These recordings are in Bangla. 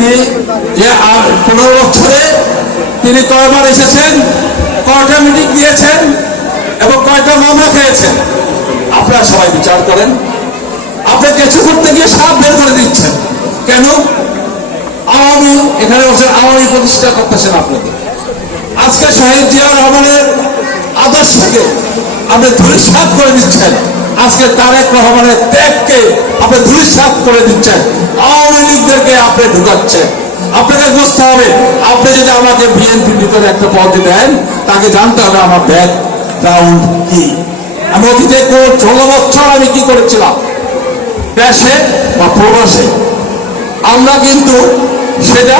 তিনি যে 15 বছরে তিনি কয়বার এসেছেন, কয়টা মিটিং দিয়েছেন এবং কয়টা মামলা খেয়েছেন, আপনারা সবাই বিচার করেন। আপনি কিছু করতে গিয়ে সাপ বের করে দিচ্ছেন কেন? আওয়ামী এখানে বসে আওয়ামী প্রতিষ্ঠা করতেছেন আপনাদের। আজকে শহীদ জিয়া রহমানের আদর্শকে আপনি ধূলিসাৎ করে দিচ্ছেন। আজকে তারেক রহমানের ত্যাগকে আপনি ধূলিসাৎ করে দিচ্ছেন। আওয়ামী লীগদেরকে আপনি ঢুকাচ্ছেন। আপনাকে বুঝতে হবে, আপনি যদি আমাকে বিএনপির ভিতরে একটা পদ দেন, তাকে জানতে হবে আমার ব্যাকগ্রাউন্ড কি। আমি অতীতে 16 বছর আমি কি করেছিলাম দেশে বা প্রবাসে, আমরা কিন্তু সেটা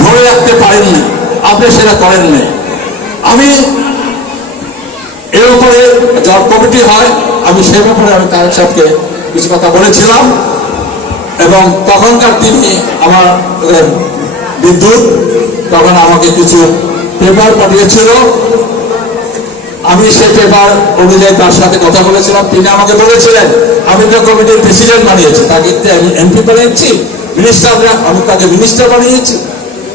ধরে রাখতে পারিনি, আপনি সেটা করেননি। আমি এর উপরে যার কমিটি হয়, আমি সে ব্যাপারে আমি তারেক সাহেবকে কিছু কথা বলেছিলাম এবং তখনকার তিনি আমার বিদ্যুৎ তখন আমাকে কিছু পেপার পাঠিয়েছিল। আমি সেই পেপার অনুযায়ী তার সাথে কথা বলেছিলাম। তিনি আমাকে বলেছিলেন আমি তো কমিটির প্রেসিডেন্ট বানিয়েছি, তাকে আমি এমপি বানিয়েছি, মিনিস্টাররা আমি তাকে মিনিস্টার বানিয়েছি।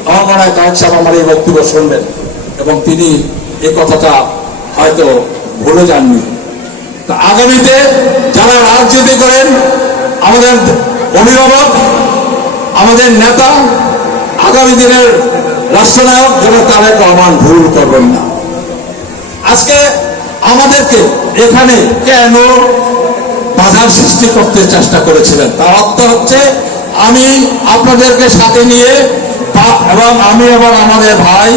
আমার মনে হয় তারেক সাহেব আমার এই বক্তব্য শুনবেন এবং তিনি এই কথাটা হয়তো ভুলে যাননি। তো আগামীতে যারা রাজনীতি করেন, আমাদের অভিভাবক, আমাদের নেতা, আগামী দিনের রাষ্ট্রনায়ক যেন তারেক রহমান ভুল করবেন না। আজকে আমাদেরকে এখানে কেন বাধার সৃষ্টি করতে চেষ্টা করেছিলেন, তার অর্থ হচ্ছে আমি আপনাদেরকে সাথে নিয়ে এবং আমি এবং আমাদের ভাই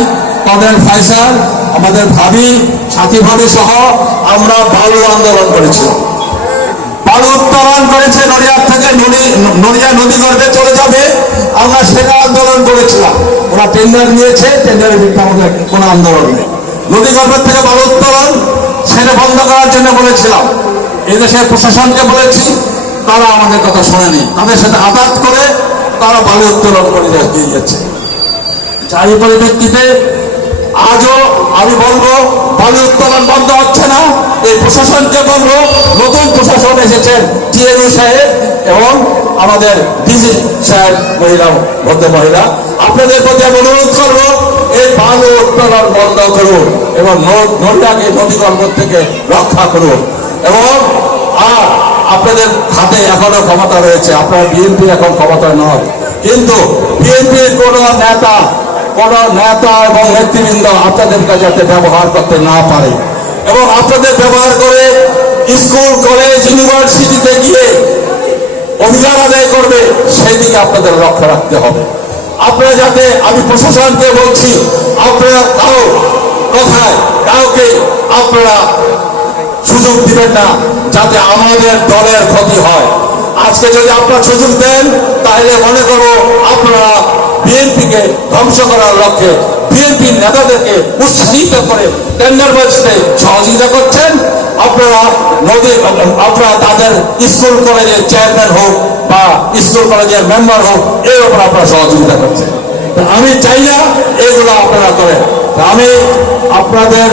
কাদের ফয়সাল, আমাদের ভাবি, সাথী ভাবি সহ আমরা বালু আন্দোলন করেছিলাম। বালু উত্তোলন করেছে নড়িয়ার থেকে নড়িয়া নদী গর্ভে চলে যাবে, আমরা সেটা আন্দোলন করেছিলাম। ওরা টেন্ডার নিয়েছে, টেন্ডারের বিরুদ্ধে আমাদের কোনো আন্দোলন নেই। নদী গর্ভের থেকে বালু উত্তোলন সেটা বন্ধ করার জন্য বলেছিলাম। এই দেশের প্রশাসনকে বলেছি, তারা আমাদের কথা শোনেনি। তাদের সাথে আঘাত করে তারা বালু উত্তোলন করে দিয়ে যাচ্ছে। যার পরিপ্রেক্ষিতে আজও আমি বলবো বালু উত্তোলন বন্ধ হচ্ছে না। এই প্রশাসনকে বলবো, নতুন প্রশাসন এসেছেন টিএনইউ সাহেব এবং আমাদের ডিজি সাহেব, ভদ্র মহিলা, আপনাদের প্রতি আমি অনুরোধ করবো এই বালু উত্তোলন বন্ধ করুন এবং নদীটাকে নদীগর্ভ থেকে রক্ষা করুন। এবং আপনাদের হাতে এখনো ক্ষমতা রয়েছে, আপনার বিএনপি এখন ক্ষমতা নয়, কিন্তু বিএনপির কোন নেতা এবং নেতৃবৃন্দ আপনাদেরকে যাতে ব্যবহার করতে না পারে এবং আপনাদের ব্যবহার করে স্কুল, কলেজ, ইউনিভার্সিটিতে গিয়ে অধিকার আদায় করবে, সেই দিকে আপনাদের লক্ষ্য রাখতে হবে। আপনারা যাতে, আমি প্রশাসনকে বলছি, আপনারা কাউকে আপনারা সুযোগ দিবেন না যাতে আমাদের দলের ক্ষতি হয়। আজকে যদি আপনারা সুযোগ দেন, তাহলে মনে করবো আপনারা বিএনপিকে ধ্বংস করার লক্ষ্যে বিএনপির নেতাদেরকে উৎসাহিত করে টেন্ডার বাজিতে সহযোগিতা করছেন। আপনারা তাদের স্কুল কলেজের চেয়ারম্যান হোক বা স্কুল কলেজের মেম্বার হোক, এর উপর আপনারা সহযোগিতা করছেন। আমি চাই না এগুলো আপনারা করেন। আমি আপনাদের